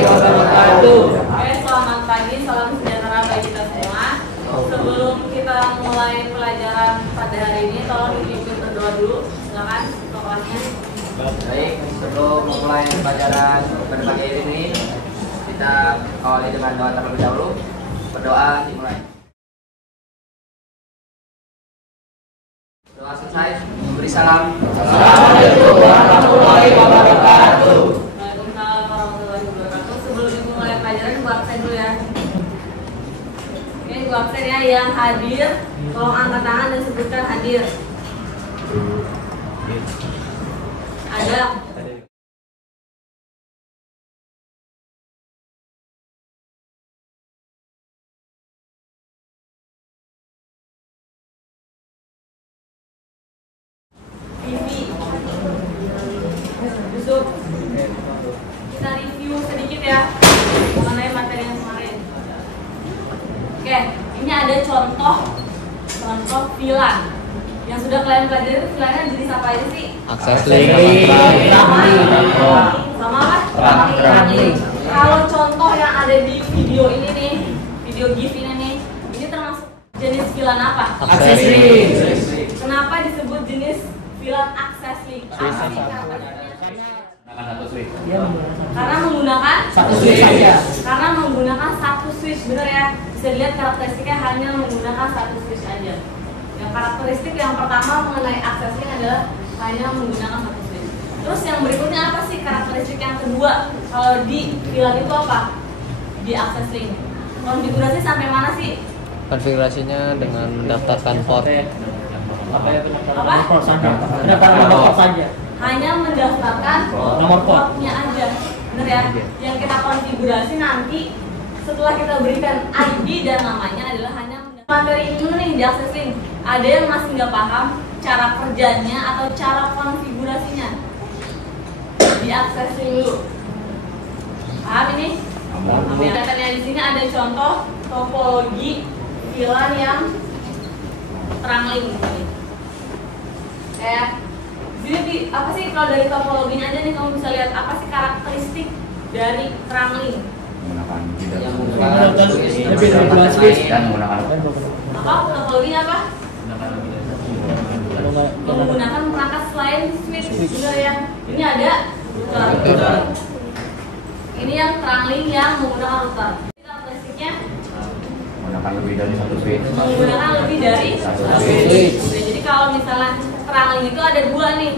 warahmatullahi wabarakatuh. Oke, selamat pagi, salam sejahtera bagi kita semua. Sebelum kita mulai pelajaran pada hari ini, tolong dipimpin berdoa dulu. Silakan kelasnya. Baik, sebelum memulai pelajaran pada pagi ini, kita awali dengan doa terlebih dahulu. Berdoa dimulai. Doa selesai, beri salam. Assalamualaikum warahmatullahi wabarakatuh. Waalaikumsalam warahmatullahi wabarakatuh. Sebelum dimulai pelajaran, gua absen dulu ya. Oke, gua absen ya. Yang hadir, tolong angkat tangan dan sebutkan hadir. Ada. Yusuf, kita review sedikit ya mengenai materi yang kemarin. Oke, ini ada contoh filan yang sudah kalian pelajari. Filannya jenis apa aja sih? Akses Sama apa? Trangling. Kalau contoh yang ada di video ini nih, video GIF ini nih, ini termasuk jenis filan apa? Akses link. Kenapa disebut jenis filan akses link? Karena menggunakan Satu switch saja. Karena menggunakan satu switch, bener ya. Bisa dilihat karakteristiknya hanya menggunakan satu switch aja. Yang karakteristik yang pertama mengenai akses link adalah hanya menggunakan satu switch. Terus yang berikutnya apa sih karakteristik yang kedua? Kalau di VLAN itu apa? Di akses link. Konfigurasi sampai mana sih? Konfigurasinya dengan mendaftarkan port. Apa? Pendaftaran nomor port saja. Hanya mendaftarkan Nomor port. portnya aja, bener ya? Yang kita konfigurasi nanti setelah kita berikan ID dan namanya adalah hanya materi ini dulu nih di akses link. Ada yang masih nggak paham cara kerjanya atau cara konfigurasinya di akses link dulu. Paham ini? Kelihatannya di sini ada contoh topologi VLAN yang trangling ini. Ya. Jadi apa sih kalau dari topologinya aja nih kamu bisa lihat apa sih karakteristik dari trangling? Lebih dari dua switch. Apa topologinya apa? Menggunakan perangkat selain switch juga ya. Ini ada router. Ini yang trangling yang menggunakan router. Karakteristiknya menggunakan lebih dari satu switch. menggunakan lebih dari satu switch. Jadi kalau misalnya trangling itu ada dua nih.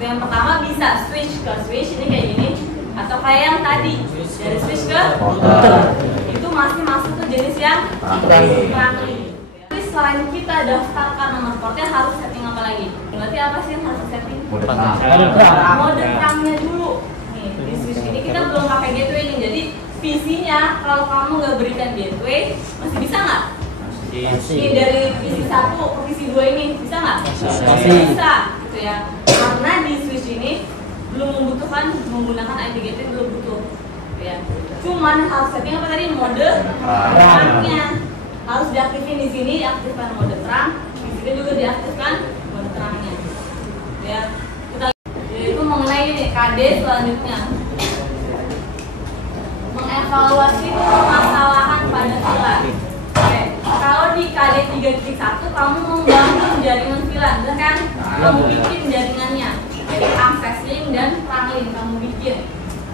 Yang pertama bisa switch ke switch, ini kayak gini, atau kayak yang tadi dari switch ke router. Itu masih masuk ke jenis yang trangling. Tapi selain kita daftarkan nomor portnya harus setting apa lagi? Berarti apa sih yang harus setting? Mode Mode terangnya dulu. Nih di switch ini kita belum pakai gateway nih. Jadi PC-nya kalau kamu nggak berikan gateway masih bisa nggak? Ini dari PC 1 ke PC 2 ini bisa nggak? Bisa, gitu ya. Karena di switch ini belum membutuhkan menggunakan IP gateway, belum butuh, gitu ya. Cuman harus setting apa tadi? Mode terangnya harus diaktifin di sini, diaktifkan mode terang. Di sini juga diaktifkan mode terangnya, gitu ya. Kita yaitu mengenai ini KD selanjutnya. Mengevaluasi permasalahan pada VLAN. Oke, kalau di KD 3.1 kamu membangun jaringan VLAN, benar kan? Kamu bikin jaringannya, jadi akses link dan trangling kamu bikin.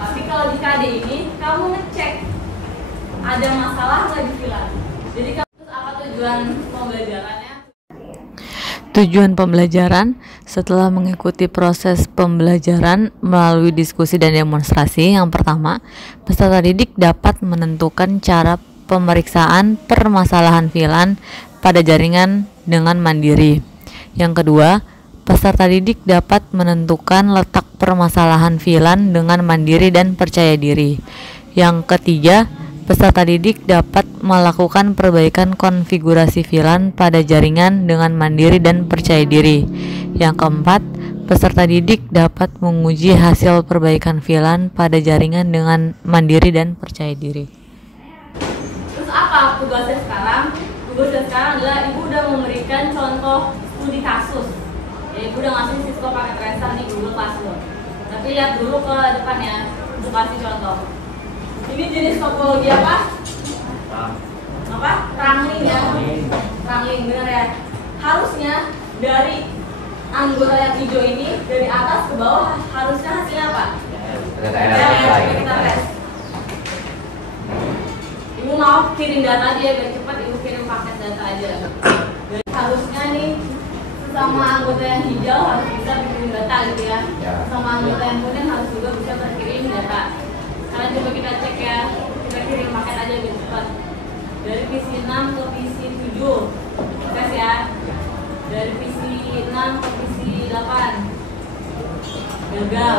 Tapi kalau di KD ini kamu ngecek ada masalah nggak di VLAN. Jadi terus apa tujuan pembelajarannya? Tujuan pembelajaran setelah mengikuti proses pembelajaran melalui diskusi dan demonstrasi. Yang pertama, peserta didik dapat menentukan cara pemeriksaan permasalahan VLAN pada jaringan dengan mandiri. Yang kedua, peserta didik dapat menentukan letak permasalahan VLAN dengan mandiri dan percaya diri. Yang ketiga, peserta didik dapat melakukan perbaikan konfigurasi VLAN pada jaringan dengan mandiri dan percaya diri. Yang keempat, peserta didik dapat menguji hasil perbaikan VLAN pada jaringan dengan mandiri dan percaya diri. Terus apa tugasnya sekarang? Tugasnya sekarang adalah ibu udah memberikan contoh studi kasus. Ya, ibu udah ngasih Cisco pakai tracer di Google Classroom. Tapi lihat dulu ke depan ya, untuk kasih contoh. Ini jenis topologi apa? Apa? Rangling ya. Rangling, bener ya. Harusnya dari anggota yang hijau ini dari atas ke bawah harusnya hasilnya apa? Kita tes. Ibu mau kirim data aja biar cepat, ibu kirim paket data aja. Jadi harusnya nih sesama anggota yang hijau harus bisa berkirim data gitu ya. Sesama anggota yang kuning harus juga bisa berkirim data. Karena coba kita cek ya, kita kirim paket aja biar cepat. Dari PC 6 ke PC 7 tes ya. Dari PC 6 ke PC 8 gagal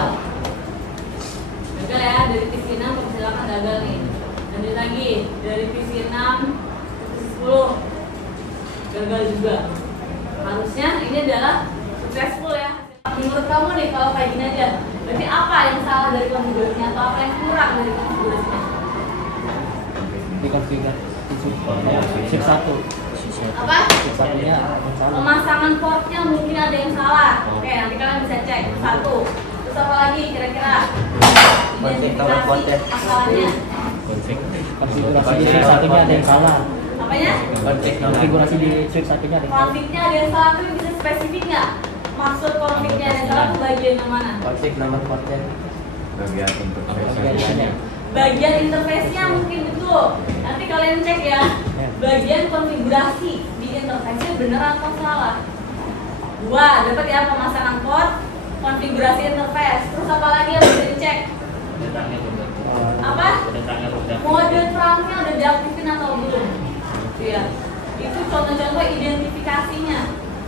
ya. Dari PC 6 ke PC 8 gagal nih. Lanjut lagi dari PC 6 ke PC 10 gagal juga. Harusnya ini adalah successful ya. Menurut kamu nih kalau kayak gini aja, berarti apa yang salah dari konfigurasinya atau apa yang kurang dari konfigurasinya? Di konfigurasi chip 1. Apa? Chip 1-nya salah. Pemasangan portnya mungkin ada yang salah. Oke, nanti kalian bisa cek. Satu. Terus apa lagi kira-kira? Identifikasi masalahnya. Konfigurasi di chip 1-nya ada yang salah. Apanya? Konfigurasi di chip 1-nya ada yang salah. Konfignya ada yang salah tuh bisa spesifik nggak? Maksud konfignya ada yang salah tuh bagian yang mana? Konfig nomor portnya. Bagian Konfigurasinya. Bagian interface-nya mungkin betul. Nanti kalian cek ya. Bagian konfigurasi di interface-nya benar atau salah. 2, dapat ya pemasangan port, konfigurasi interface. Terus apa lagi yang bisa dicek? Apa? Mode terangnya udah diaktifin atau belum? Iya. Itu contoh-contoh identifikasinya.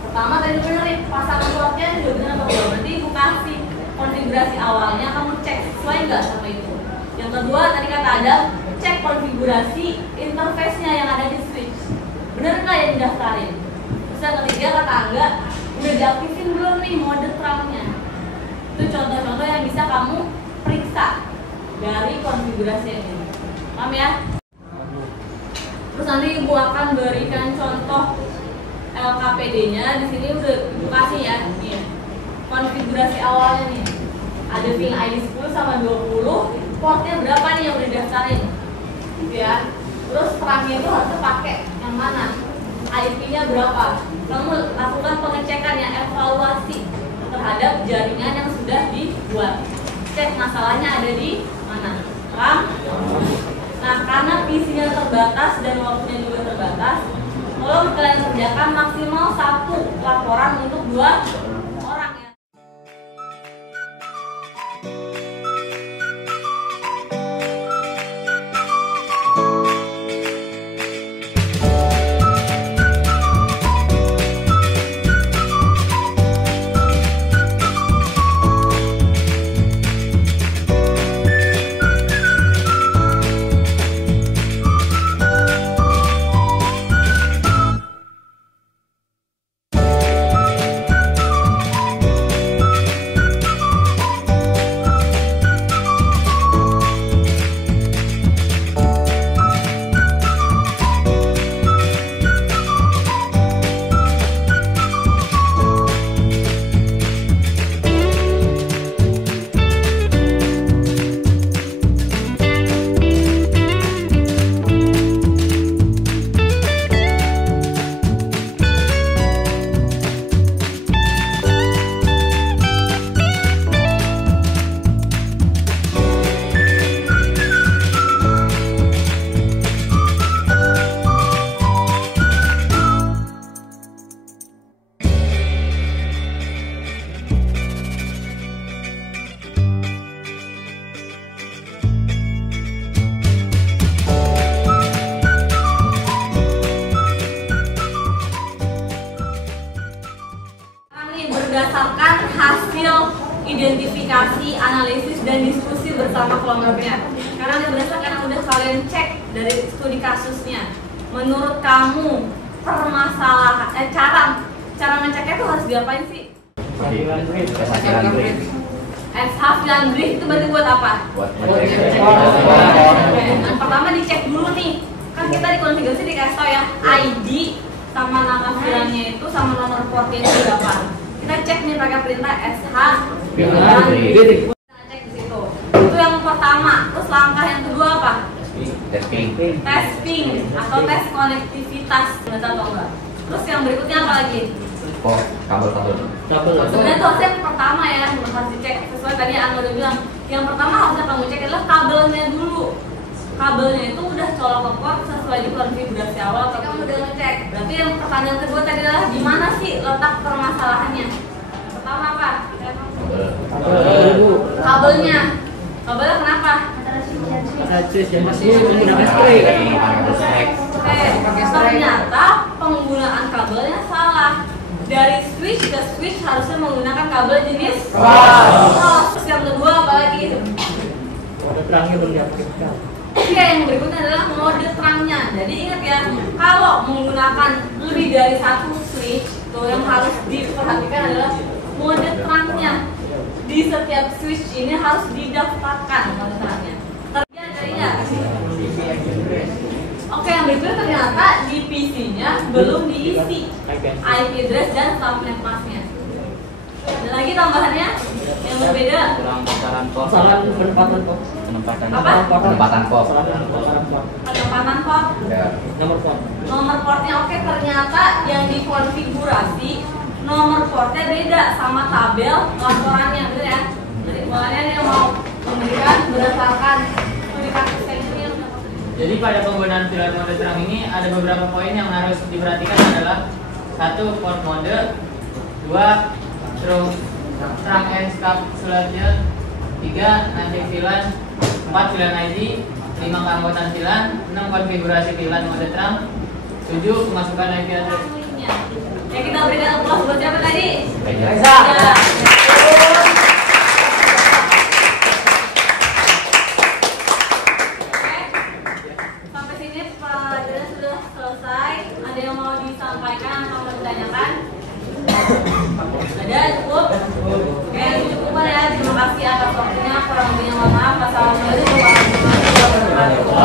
Pertama tadi bener nih, pasangan portnya juga benar atau belum. Nanti ibu kasih konfigurasi awalnya, kamu cek sesuai nggak sama itu. Yang kedua tadi kata Adam, cek konfigurasi interface-nya yang ada di switch. Bener nggak yang didaftarin? Terus yang ketiga kata Angga, udah diaktifin belum nih mode terangnya? Itu contoh-contoh yang bisa kamu periksa dari konfigurasi yang ini. Paham ya? Terus nanti ibu akan berikan contoh LKPD-nya. Di sini udah ibu kasih ya, nih. Konfigurasi awalnya nih. Ada pin ID 10 sama 20. Portnya berapa nih yang udah didaftarin? Gitu ya. Terus terangnya itu harus pakai yang mana? IP-nya berapa? Kamu lakukan pengecekan ya, evaluasi terhadap jaringan yang sudah dibuat. Cek masalahnya ada di mana? Paham? Nah, karena PC-nya terbatas dan waktunya juga terbatas, tolong kalian kerjakan maksimal 1 laporan untuk 2 orang ya. Berdasarkan hasil identifikasi, analisis, dan diskusi bersama kelompoknya. Karena ini berdasarkan yang udah kalian cek dari studi kasusnya. Menurut kamu permasalahan, cara ngeceknya tuh harus diapain sih? Hasilan brief itu berarti buat apa? Yang pertama dicek dulu nih. Kan kita di konfigurasi dikasih tau ya, ID sama nama filenya itu sama nomor portnya itu berapa. Kita cek nih pakai perintah SH. Kita cek di situ. Itu yang pertama. Terus langkah yang kedua apa? Testing. Tes ping atau tes konektivitas, benar atau enggak? Terus yang berikutnya apa lagi? Oh, kabel. Sebenarnya itu harusnya yang pertama ya, harus dicek sesuai tadi Anda udah bilang. Yang pertama harusnya kamu cek adalah kabelnya dulu. Kabelnya itu udah colok ke port sesuai di konfigurasi awal atau kamu udah ngecek. Berarti yang pertanyaan kedua tadi adalah di mana sih letak permasalahannya? Pertama apa? Kabelnya. Kabelnya kenapa? Menggunakan spray. Ternyata penggunaan kabelnya salah. Dari switch ke switch harusnya menggunakan kabel jenis Terus yang kedua apa lagi? Mode terangnya belum diaktifkan. Oke, yang berikutnya adalah mode terangnya. Jadi ingat ya, kalau menggunakan lebih dari satu switch, tuh yang harus diperhatikan adalah mode terangnya. Di setiap switch ini harus didaftarkan mode terangnya. Terjadi nggak? Oke, yang berikutnya ternyata di PC-nya belum diisi IP address dan subnet mask-nya. Ada lagi tambahannya yang berbeda? Kurang besaran port. Salah penempatan port. Apa? Penempatan port. Penempatan port. Ya. Nomor port. Nomor portnya oke, ternyata yang dikonfigurasi nomor portnya beda sama tabel laporannya, betul ya? Jadi makanya dia mau memberikan berdasarkan publikasi ini. Jadi pada penggunaan pilihan mode terang ini ada beberapa poin yang harus diperhatikan adalah 1. Port mode, 2. Terang encapsulation, 3. Nanti VLAN, 4. VLAN ID, 5. keanggotaan VLAN, 6. konfigurasi VLAN mode terang, 7. Pemasukan IP address. Ya, kita berikan aplaus buat siapa tadi? Reza. Ya. Sampai sini pelajaran sudah selesai. Ada yang mau disampaikan atau mau ditanyakan? Ada, cukup? Oke, cukup ya. Terima kasih atas waktunya. Kurang lebihnya mohon maaf. Wassalamualaikum warahmatullahi wabarakatuh.